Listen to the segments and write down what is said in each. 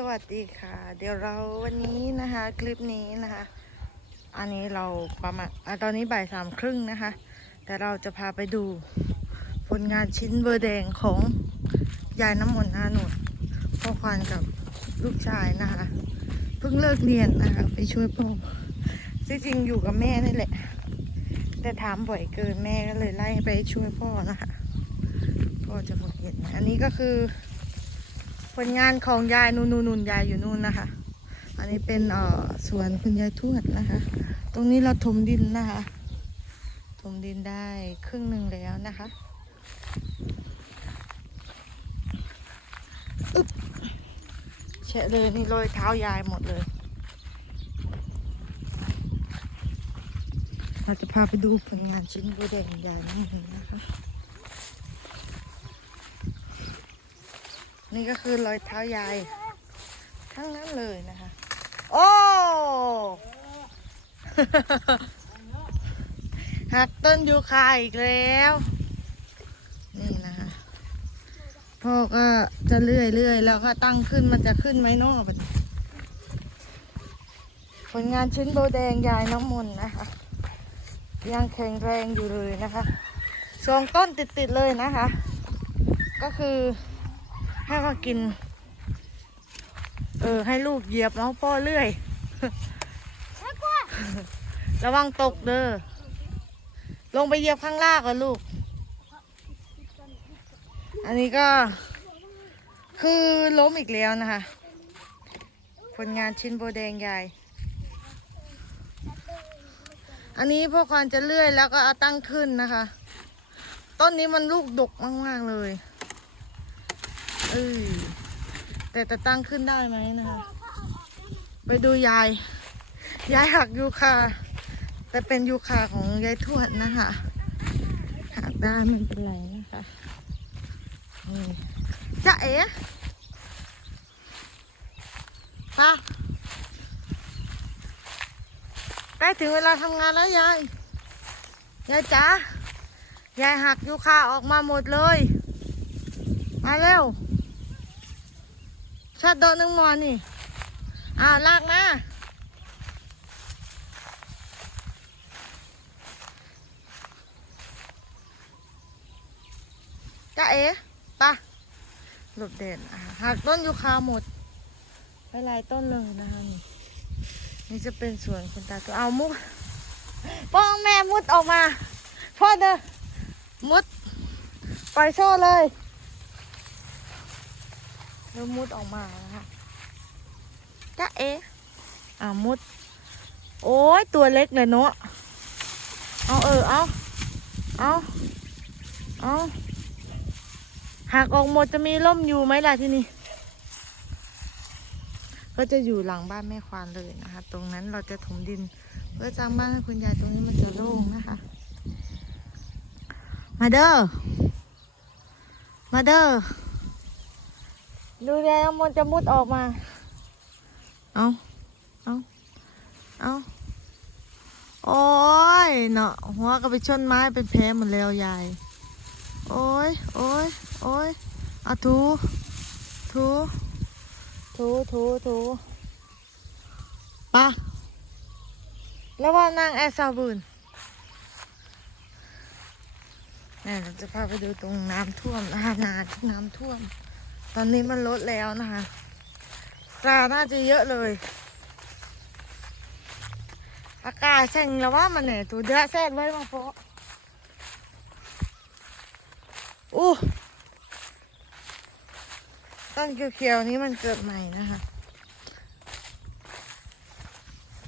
สวัสดีค่ะ เดี๋ยวเราวันนี้นะคะคลิปนี้นะคะ อันนี้เราประมาณตอนนี้บ่ายสามครึ่งนะคะ แต่เราจะพาไปดูผลงานชิ้นเบอร์แดงของยายน้ำมนต์นาหนุนพ่อควานกับลูกชายนะคะเพิ่งเลิกเรียนนะคะไปช่วยพ่อจริงๆอยู่กับแม่นี่แหละ แต่ถามบ่อยเกินแม่ก็เลยไล่ไปช่วยพ่อนะคะพ่อจะบอกเห็นอันนี้ก็คือ ผลงานของยายนูนนูนูนยายอยู่นู่นนะคะ อันนี้เป็นเอ่อสวนคุณยายทวดนะคะ ตรงนี้เราถมดินนะคะ ถมดินได้ครึ่งหนึ่งแล้วนะคะอึ๊บแชะเลยนี่รอยเท้ายายหมดเลย เราจะพาไปดูผลงานชิ้นโบแดงยายนี่นะคะ นี่ก็คือรอยเท้ายาย ทั้งนั้นเลยนะคะ โอ้ หักต้นยูคาอีกแล้ว นี่นะคะพ่อก็จะเลื่อยเลื่อยแล้วก็ตั้งขึ้นมันจะขึ้นไหมเนาะบัดนี้ผลงานชิ้นโบแดงยายน้ำมนนะคะ ยังแข็งแรงอยู่เลยนะคะสองต้นติดๆเลยนะคะ ก็คือ ให้มากิน เออ ให้ลูกเหยียบแล้วพ่อเลื่อยระวังตกเด้อ ลงไปเหยียบข้างล่างก่อนลูก อันนี้ก็ คือล้มอีกแล้วนะคะ ผลงานชิ้นโบแดงใหญ่ อันนี้พ่อควานจะเลื่อยแล้วก็เอาตั้งขึ้นนะคะ ต้นนี้มันลูกดกมาก ๆ เลย เออแต่จะตั้งขึ้นได้ไหมนะคะ ไปดูยาย ยายหักยูคา แต่เป็นยูคาของยายทวดนะคะหักได้ไมันเป็นไรนะคะนี่จะเอ๋ปะใกล้ถึงเวลาทำงานแล้วยาย ยายจ๋ายายหักยูคาออกมาหมดเลย มาเร็ว ชาติโดนึงมอนี่อ้าวลากนะจ้าเอ๋ปะหลบเด่นอะหักต้นยูคาหมดไปลายต้นเลยนะคะนี่นี่จะเป็นสวนคุณตาตัวเอามุดป้องแม่มุดออกมาพ่อเด้อมุดปล่อยโซ่เลย เริ่มมุดออกมานะคะจ้าเอ๋อ่ามุด โอ้ยตัวเล็กเลยเนาะเอาเออเอาเอาเอาหากออกหมดจะมีร่มอยู่ไหมล่ะที่นี่ก็จะอยู่หลังบ้านแม่ควานเลยนะคะ ตรงนั้นเราจะถมดิน เพื่อสร้างบ้านให้คุณยายตรงนี้มันจะโล่งนะคะ มาเด้อมาเด้อ ดูแลน้ำมนต์จะมุดออกมา เอาเอาเอาโอ้ยเนาะหัวก็ไปชนไม้เป็นแผลหมดแล้วยาย โอ้ยโอ้ยโอ้ยเอาถูถูถูถูถูปะแล้วว่านางแอร์ซาบูนเนี่ยเราจะพาไปดูตรงน้ำท่วมนะคะนาที่น้ำท่วม ตอนนี้มันลดแล้วนะคะปลาน่าจะเยอะเลยอากาศแช่งแล้วว่ามันเนี่ยตัวเดือดแซ่บไว้มาโฟะอู้ต้นเขียวๆนี้มันเกิดใหม่นะคะ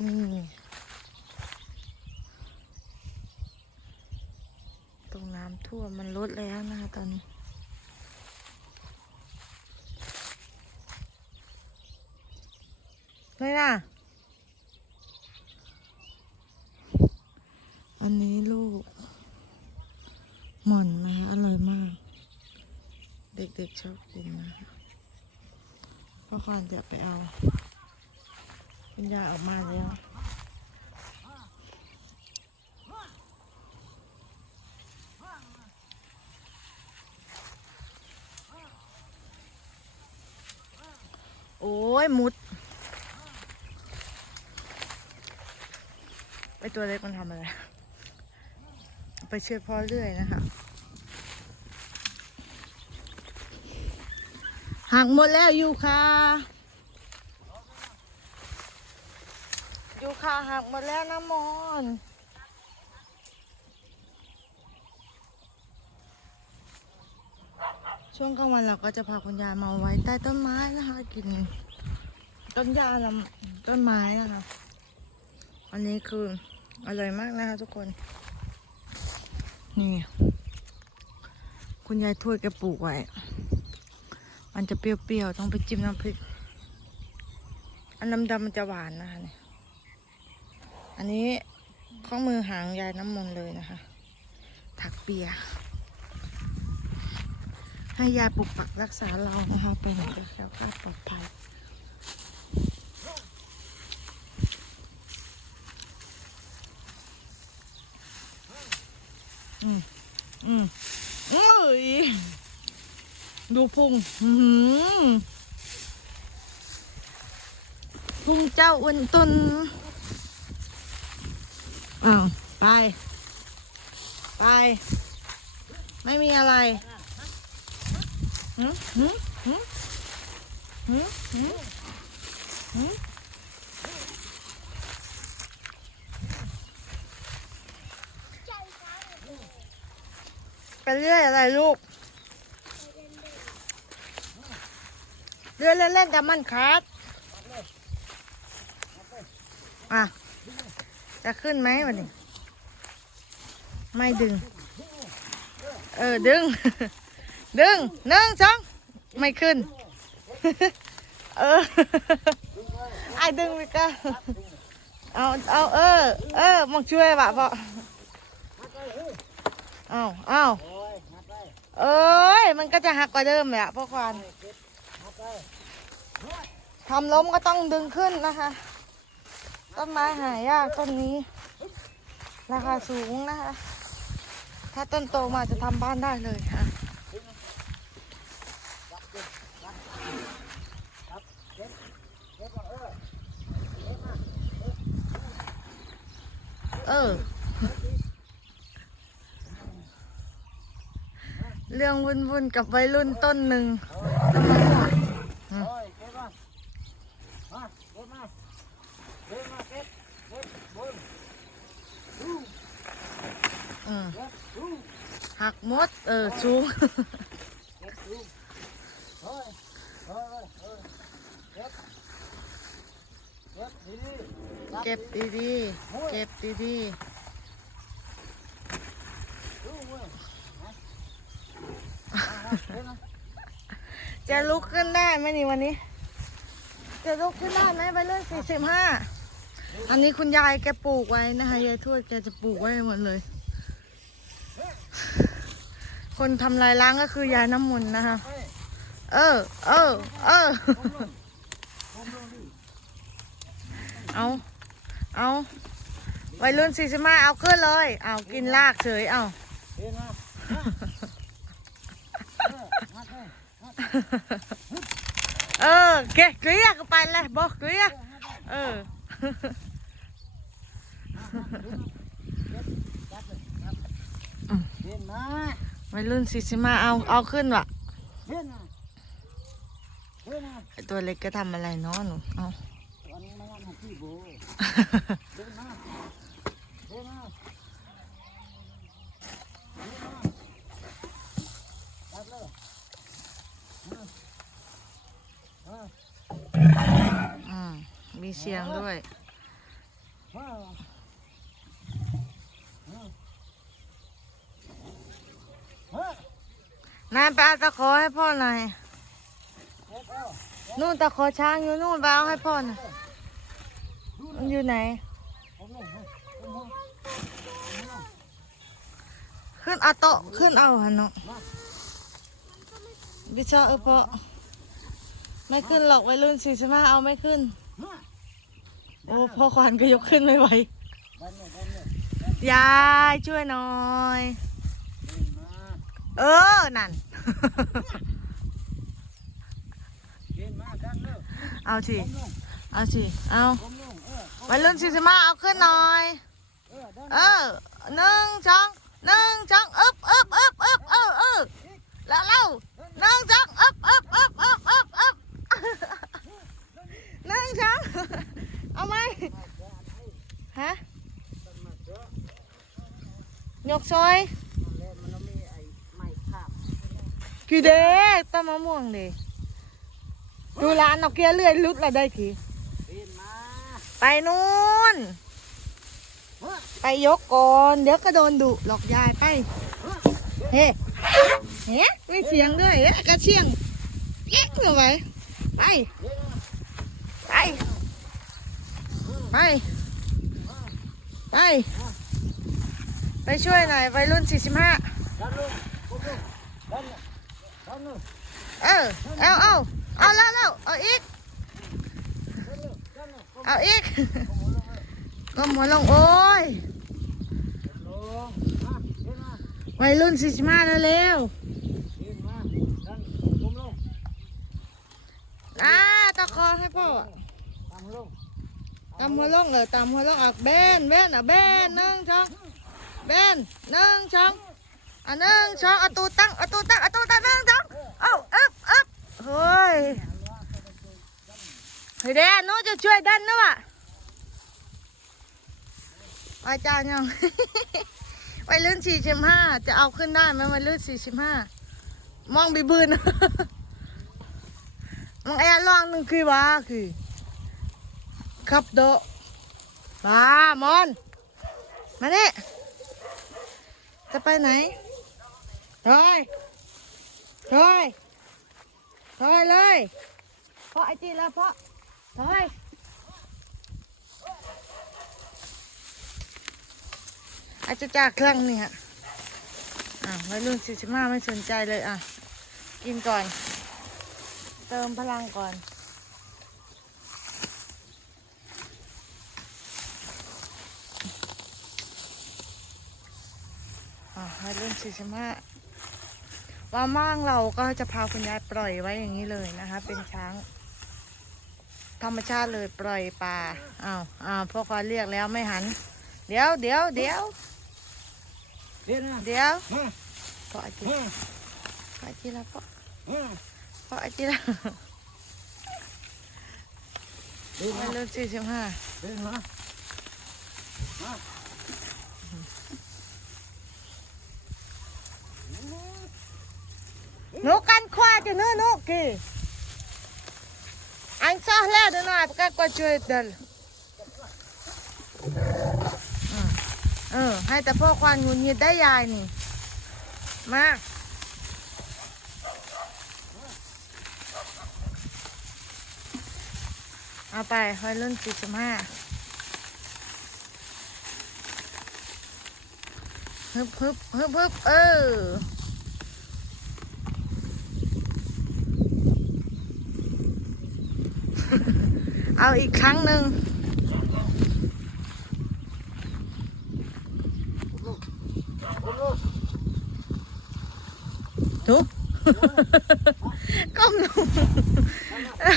นี่ตรงน้ำท่วมมันลดแล้วนะคะตอนนี้ ไม่ ล่ะ อันนี้ลูก หม่อนนะคะอร่อยมาก เด็กๆชอบกินนะคะพ่อควานจะไปเอาคุณยายออกมาแล้วโอ้ยมุด ไปตัวเล็กมันทำอะไร ไปช่วยพ่อเรื่อยนะคะหักหมดแล้วยูคายูคาหักหมดแล้วนะมอนช่วงกลางวันเราก็จะพาคุณยายมาไว้ใต้ต้นไม้นะคะกิน ต้นหญ้าลำต้นไม้นะคะ อันนี้คือ อร่อยมากนะคะทุกคน นี่ คุณยายถ้วยแกปลูกไว้ มันจะเปรี้ยวๆ ต้องไปจิ้มน้ำพริก อันดำๆมันจะหวานนะคะเนี่ยอันนี้ข้อมือหางยายน้ำมนต์เลยนะคะ ถักเปีย ให้ยายปกปักรักษาเรานะคะไปไหนก็แคล้วคลาดปลอดภัย อืมอืมเอ้ยดูพุงอื้อหือพุงเจ้าอ้วนตนอ้าวไป ไป ไม่มีอะไรหืมหืมหืมหืมหืม ไปเรื่อยอะไรลูกเรื่อยเล่นๆแต่มันขาดอะ จะขึ้นไหมวันนี้ ไม่ดึง เออ ดึง ดึงหนึ่งสองไม่ขึ้น เออ ไอ้ดึงไปก็เอาเอาเออ เออมองช่วยว่ะพ่เอาเอา เอ้ย มันก็จะหักกว่าเดิมแหละพ่อควานทำล้มก็ต้องดึงขึ้นนะคะ ต้นไม้หายากต้นนี้ ราคาสูงนะคะ ถ้าต้นโตมาจะทำบ้านได้เลยค่ะเออ รื่องวุ่นๆกับวัยรุ่นต้นหนึ่งต้นมะม่วงโอ้ยเก็บมากมาเก็บมาเก็บเก็บบนอืมเก็บดูหักมด เออสูงเก็บดูโอ้ยโอ้ยโอ้ยเก็บเก็บดีๆ เก็บดีๆ เก็บดี ดูเว้ยนะมามาเก็บมา ๆ จะลุกขึ้น ได้ไหมนี่วันนี้ จะลุกขึ้นได้ไหมไปเรื่องสี่สิบห้าอันนี้คุณยายแกปลูกไว้นะคะยายทวดแกจะปลูกไว้หมดเลย คนทำลายล้างก็คือยายน้ำมนต์นะคะเฮ้ยเออ เออ เออก้มลงก้มลงดิเอาเอาวัยรุ่นสี่สิบห้าเอาขึ้นเลย เอากินลากเฉยเอาเดินมา เออมาเถอะเออเกะเกลียก็ไปเลยบอกเกลียเออจับเลยครับเดินมาวัยรุ่นสี่สิบห้าเอาเอาขึ้นวะเดินมาเดินมาไอ้ตัวเล็กก็ทำอะไรเนาะหนูเอา วันนี้มาทำที่โบเดินมาเดินมาเดินมาจับเลยมามา อืมมี เสียงด้วย นายไปเอาตะขอให้พ่อหน่อย นู่นตะขอช้างอยู่นู่นไปเอาให้พ่อหน่อยมันอยู่ไหน ขึ้นเอาโต๊ะขึ้นเอาหันเนาะบิชาเออพอไม่ขึ้นหรอกวัยรุ่นสี่สิบห้าเอาไม่ขึ้น โอ้พ่อควานก็ยกขึ้นไม่ไหว ยายช่วยหน่อย เออ นั่นเดินมาดันเอาสิ เอาสิ เอาก้มลงเออก้มวัยรุ่นสี่สิบห้าเอาขึ้นหน่อยเออเดินเออหนึ่งสองหนึ่งสองอึบอึบอึบอึบเออเออแล้วเล่าหนึ่งสองอึบอึบอึบอึบอึบอึบหนึ่งสอง เอาไหมฮะยกซอยแล้วมันต้องมีไอ้ไม้คาบกี่เด้ต้นมะม่วงเด้ดูร้านเอาเกียร์เลื่อยลุดละได้กี่ปีนมาไปนู่น ไปยกก่อนเดี๋ยวก็โดนดุหลอกยายไปเฮ้เฮ้ไม่เสียงด้วยเอ๊ะกระเชียงเอ๊ะเหรอไปไปไป ไป ไป ไปช่วยหน่อยวัยรุ่น45ดันลงก้มลงดันดันลงเออเอาเอาเอาแล้วแล้วเอาอีก เอาอีกก็หมดลงโอ้ยลงมาเดินมาวัยรุ่น45แล้วเร็วเนมาดันก้มลงอ่าตะคอให้พ่อ ตำหัวล่องเลยตำหัวล่องอะเบนเบนอะเบนหนึ่งสองเบนหนึ่งสองอะหนึ่งสองเอาตูตั้งเอาตูตั้งเอาตูตั้งหนึ่งสองเอาอึบอึบเฮ้ยเฮ้ยเดนหนู้จะช่วยดันนะวะอาจารย์ยังวัยรุ่นสี่สิบห้าจะเอาขึ้นได้ไหมวัยรุ่นสี่สิบห้ามองบีบืนมองแอร์ลองหนึ่งคือว่าคือ ครับโดมามอน มาเนี่ยจะไปไหนถอยถอยถอยเลยเพราะไอจีแล้วเพราะถอยอาจจะจากเครื่องนี่ฮะอะวัยรุ่นสี่สิบห้าไม่สนใจเลยอะ กินก่อน เติมพลังก่อน อ่าให้รุ่นสี่สิบห้าว่าม่างเราก็จะพาคุณยายปล่อยไว้อย่างนี้เลยนะคะ เป็นช้าง ธรรมชาติเลยปล่อยปลาอ้าวอ้าวพ่อคอยเรียกแล้วไม่หัน เดี๋ยวเดี๋ยวเดี๋ยวเดินมาเดี๋ยวมาพ่ออาจิมาพ่ออาจิละพ่อมาพ่ออาจิละเดินวัมายรุ่นสี่สิบห้าเดินมามา ห นูกันควาจะเนื้อนูกีอันซ่าแล้วเดี๋ยวน่อยก็ก็ช่วยเดินเออให้แต่พ่อควานงุนงิดได้ยายนี่ มาเอาไปวัยรุ่นสี่สิบห้าฮึบฮึบฮึบฮึบเออ เอาอีกครั้งหนึ่งก้มลงทุกก้มลงเอา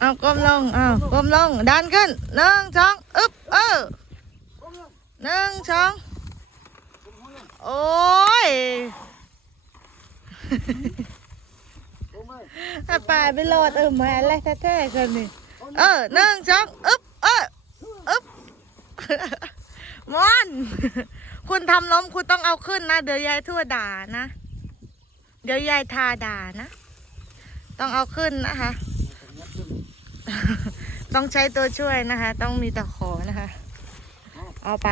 เอาก้มลงเอาก้มลงดันขึ้นหนึ่งสองอึ๊บเออก้มลงหนึ่งสองก้มหัวลงโอ้ยก้ม เลยถ้าป่าไปโหลดเออมาอะไรแท้ๆกันนี่เออหนึ่งสองอึ๊บเอออึ๊บมอน คุณทำล้มคุณต้องเอาขึ้นนะ เดี๋ยวยายทั่วด่านะ เดี๋ยวยายทาด่านะ ต้องเอาขึ้นนะคะ ต้องใช้ตัวช่วยนะคะ ต้องมีตะขอนะคะ เอาไป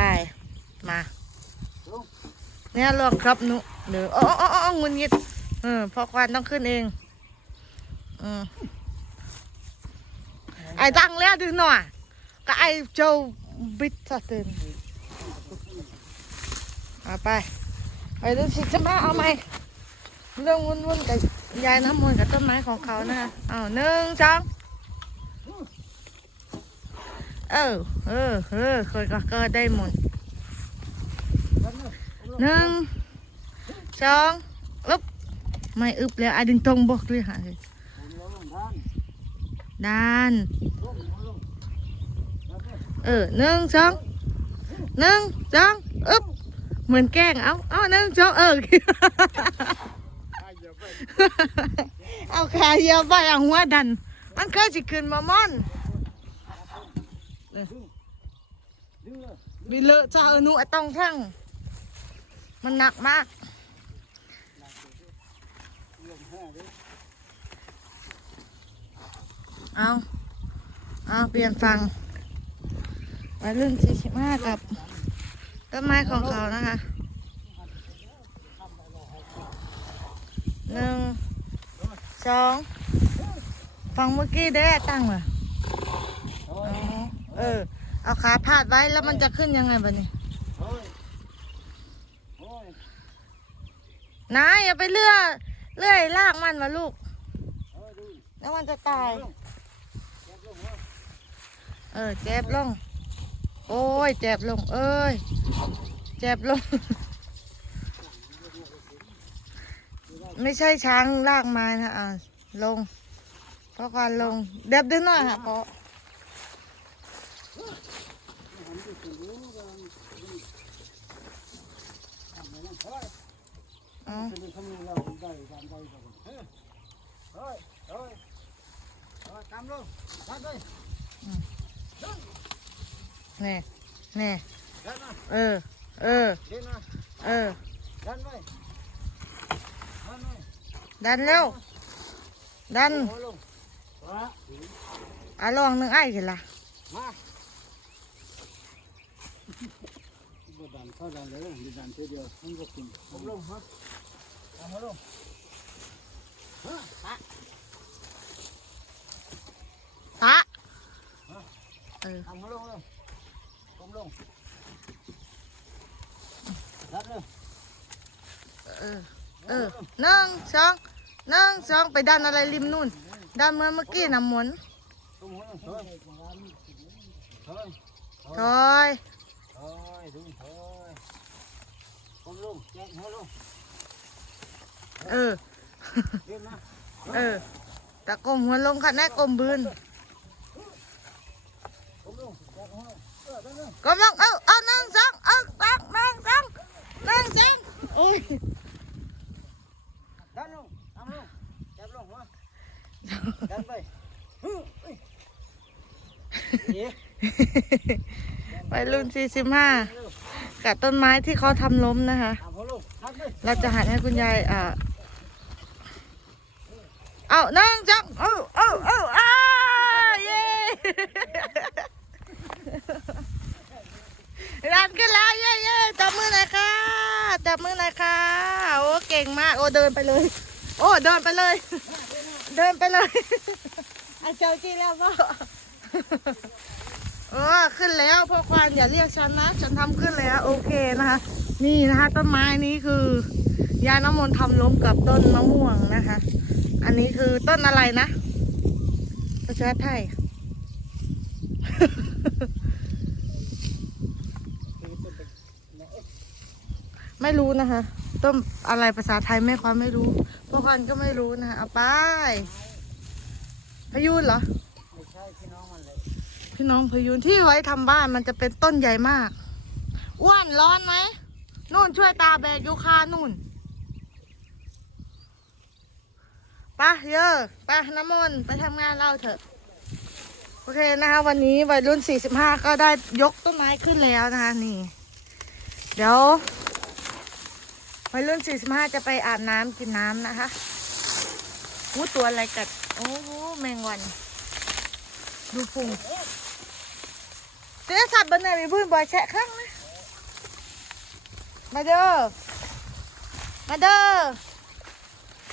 มาลงเนี่ยลวงครับหนุเดี๋ยวอ๋ออ๋ออ๋องุนงิดเออพอควานต้องขึ้นเองอืม ไอ้ดังแล้วดึงหน่อยก็ไอ้เจ้าบิดสะเตือนเอาไปไปดูสิจะมาเอาไหมเรื่องวุ่นวุ่นๆกับยายน้ำมนต์กับต้นไม้ของเขานะคะเอาหนึ่งสองเออเออเออเคยก็เกิดได้หมดดันเลหนึ่งสองอึบไม่อึบแล้วไอ้ดึงตรงบอกด้วยหาเลย ดันลงหัวลงแล้วก็เออหนึ่งสองหนึ่งสองอึ๊บเหมือนแกล้งเอาเอาหนึ่งสองเออเอาขาเยียบไปเอาหัวดัน มันเคยสิขึ้นมาม่อนดึงเลอะจ้าเอนูไอ้ต้องทั้งมันหนักมาก เอาเอาเปลี่ยนฟังวัยรุ่นสี่สิบห้ากับต้นไม้ของเขานะคะหนึ่งสองฟังเมื่อกี้ได้ตั้งเหรอเออ เอาขาพาดไว้แล้วมันจะขึ้นยังไงบ้านี่นายอย่าไปเลื่อยเลื่อยลากมันมาลูก แล้วมันจะตาย ลงเจ็บลงหัว เออเจ็บลง โอ้ยเจ็บลง เอ้ยเจ็บลง ไม่ใช่ช้างลากม้นะอะลงพราะการลง เด็บดึงหน่อยค่ะพราะเอาเฮ้ยเฮ้ยเฮ้ยเฮ้ยกำลงดันไป แน่แน่เออ เออ เออ ดันไปดันไปดันเร็ว ดันอะลองหนึ่งไอ้ขึ้นละมาบ่ดันเข้าดันเลยดิดันเดียวมันก็กินผมลงฮะเอาลงฮะตะเออเอาหัวลงลย ผมลงดันเลยเออ เออหนึ่งสองหนึ่งสองไปดันอะไรริมนู่นดันเหมื่อนเมื่อกี้น้ำหมุนผมหัวลงเฮ้ยเฮ้ยถอยเฮ้ยดูเฮ้ยผมลงแจกหัวลงเออ เดินมาเออตะกลมหัวลงค่ะแน่กลมบืนผมลงแจกหัวลง เออเดินเลยกลมลงเอาเอาหนึ่งสองเอาสองหนึ่งสองหนึ่งสองโอ้ยดันลงทำลงจับลงหัวดันไปฮึเอ้ยเอ๊ะไปรุ่นสี่สิบห้ากับต้นไม้ที่เขาทำล้มนะคะทำหัวลงดันไปเราจะหันให้คุณยายอ่าเอานั่งจังเอาเอาเอาอ้าเย้ รันขึ้นแล้วเย้เย้จับมือหน่อยค่ะจับมือหน่อยค่ะโอ้เก่งมากโอ้เดินไปเลย โอ้เดินไปเลย เดินไปเลยอาเจ้าจีแล้วพ่อเออขึ้นแล้วพ่อควานอย่าเรียกฉันนะฉันทำขึ้นแล้ว โอเคนะคะ นี่นะคะต้นไม้นี้คือยาน้ำมนต์ทำล้มกับต้นมะม่วงนะคะ อันนี้คือต้นอะไรนะภาษาไทย ไม่รู้นะคะ ต้นอะไรภาษาไทยแม่ความไม่รู้พวกกันก็ไม่รู้นะคะเอาไปพยูนเหรอไม่ใช่พี่น้องมันเลยพี่น้องพยูนที่ไว้ทำบ้านมันจะเป็นต้นใหญ่มากอ้วนร้อนไหมนู่นช่วยตาแบกยูคานู่นปะเยอะปะน้ำมนต์ไปทำงานเราเถอะ โอเคนะคะ วันนี้วัยรุ่น 45 ก็ได้ยกต้นไม้ขึ้นแล้วนะคะ นี่ เดี๋ยว วัยรุ่น45จะไปอาบน้ำกินน้ำนะคะวู้ตัวอะไรกัด โอ้โหแมงวัน ดูพุงเจ๊สัตว์บนไหนมีพื้นบ่อยแฉะข้างนะ มาเด้อ มาเด้อ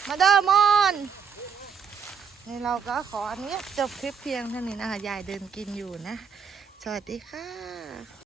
มาเด้อมอนนี่เราก็ขออันนี้จบคลิปเพียงเท่านี้นะคะ ยายเดินกินอยู่นะ สวัสดีค่ะ